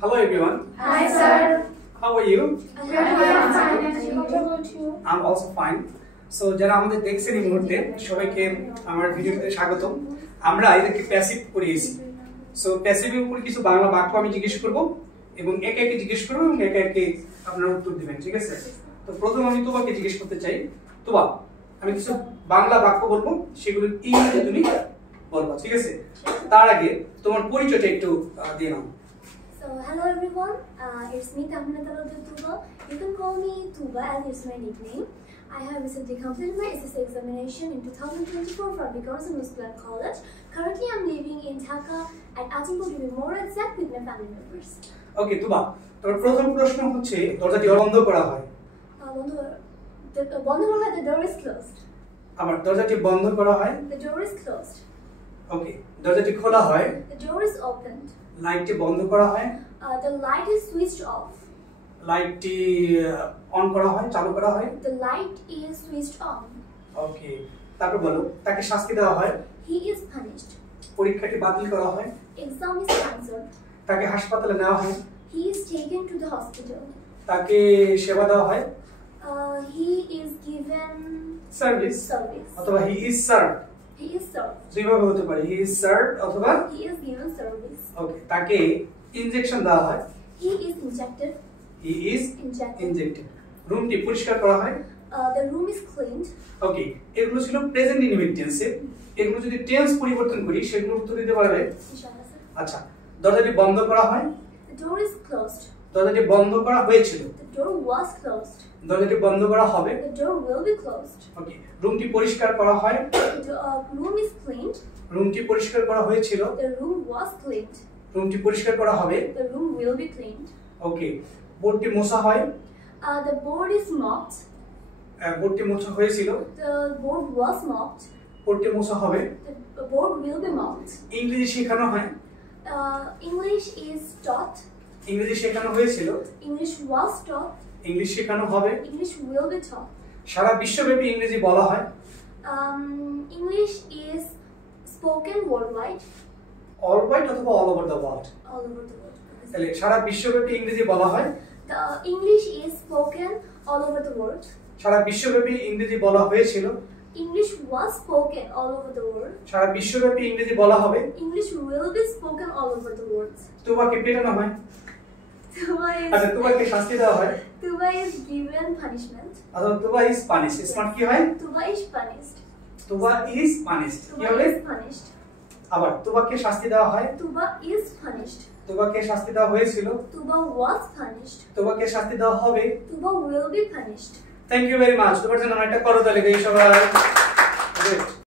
Hello everyone. Hi sir. How are you? I'm also fine. So যারা আমাদের দেখছেন এই মুহূর্তে সবাইকে আমার ভিডিওতে স্বাগতম। আমরা এটাকে প্যাসিভ পড়িয়েছি। সো প্যাসিভের উপর কিছু বাংলা বাক্য আমি জিজ্ঞেস করব এবং একে একে জিজ্ঞেস করব এবং একে একে আপনারা উত্তর দিবেন, ঠিক আছে? তো প্রথমে আমি তোমাকে জিজ্ঞেস করতে চাই, তোবা আমি কিছু বাংলা বাক্য বলবো, সেগুলো ইংরেজিতে তুমি বলবা, ঠিক আছে? তার আগে তোমার পরিচয়টা একটু দিয়ে নাও। So hello everyone, it's me Tahmina Tuba. You can call me Tuba as it's my nickname. I have recently completed my SSC examination in 2024 from Bikarusa Muslim College. Currently I'm living in Dhaka at Atimpo to be more exact with my family members. Okay, Tuba, তোমার প্রথম প্রশ্ন হচ্ছে দরজাটি বন্ধ করা হয়। The door is closed. আবার দরজাটি বন্ধ করা হয়। The door is closed. Okay, দরজাটি খোলা হয়। The door is opened. লাইটটি বন্ধ করা হয়। The light is switched off. লাইটটি অন করা হয়, চালু করা হয়। The light is switched on. ওকে, তারপর বলো, তাকে শাস্তি দেওয়া হয়। He is punished. পরীক্ষাটি বাতিল করা হয়। Exam is cancelled. তাকে হাসপাতালে নেওয়া হয়। He is taken to the hospital. তাকে সেবা দেওয়া হয়। He is given service service. অথবা he is served. He is served. দুইভাবে হতে পারে, he is served অথবা He is given service. ওকে, তাকে ইনজেকশন দেওয়া হয়। He is injected. he is Injected. injected. রুমটি পরিষ্কার করা হয়। The room is cleaned. ওকে, এগুলো ছিল প্রেজেন্ট ইনডিফিনিট টেন্সে। এগুলো যদি টেন্স পরিবর্তন করি সেগুলো উত্তর দিতে পারবে। Inshallah, sir. আচ্ছা, দরজাটি বন্ধ করা হয়। The door is closed. দরজাটি বন্ধ করা হয়েছিল। The door was closed. দরজাটি বন্ধ করা হবে। The door will be closed. ওকে, রুমটি পরিষ্কার করা হয়। The room is cleaned. রুমটি পরিষ্কার করা হয়েছিল। The room was cleaned. রুমটি পরিষ্কার করা হবে। The room will be cleaned. ওকে, বোর্ডটি মোছা হয়। The board is mopped. বোর্ডটি মোছা হয়েছিল। The board was mopped. বোর্ডটি মোছা হবে। The board will be mopped. ইংরেজি শেখানো হয়। English is taught. ইংরেজি শেখানো হয়েছিল। English was taught. ইংলিশ শেখানো হবে। English will be taught. সারা বিশ্বব্যাপী ইংরেজি বলা হয়। English is spoken worldwide. All world অথবা all over the world. All over the world. তাহলে সারা বিশ্বব্যাপী ইংরেজি বলা হয়। The English is spoken all over the world. সারা বিশ্বব্যাপী ইংরেজি বলা হয়েছিল। English was spoken all over the world. সারা বিশ্বব্যাপী ইংরেজি বলা হবে। English will be spoken all over the world. তোমাকে পেটানো হয়। আচ্ছা, তোমাকে শাস্তি দেওয়া হয়। Tuba is given punishment. আচ্ছা, তুবা ইজ পানিশড। স্মার্ট কি হয়? Tuba is punished. Tuba is punished কি Tuba হবে? is punished. আবার তুবাকে শাস্তি দেওয়া হয়। Tuba is punished. তুবাকে শাস্তি দেওয়া হয়েছিল। Tuba was punished. তুবাকে শাস্তি দেওয়া হবে। Tuba will be punished. Thank you very much. তোমার জন্য একটা করতালি দেই সবাই।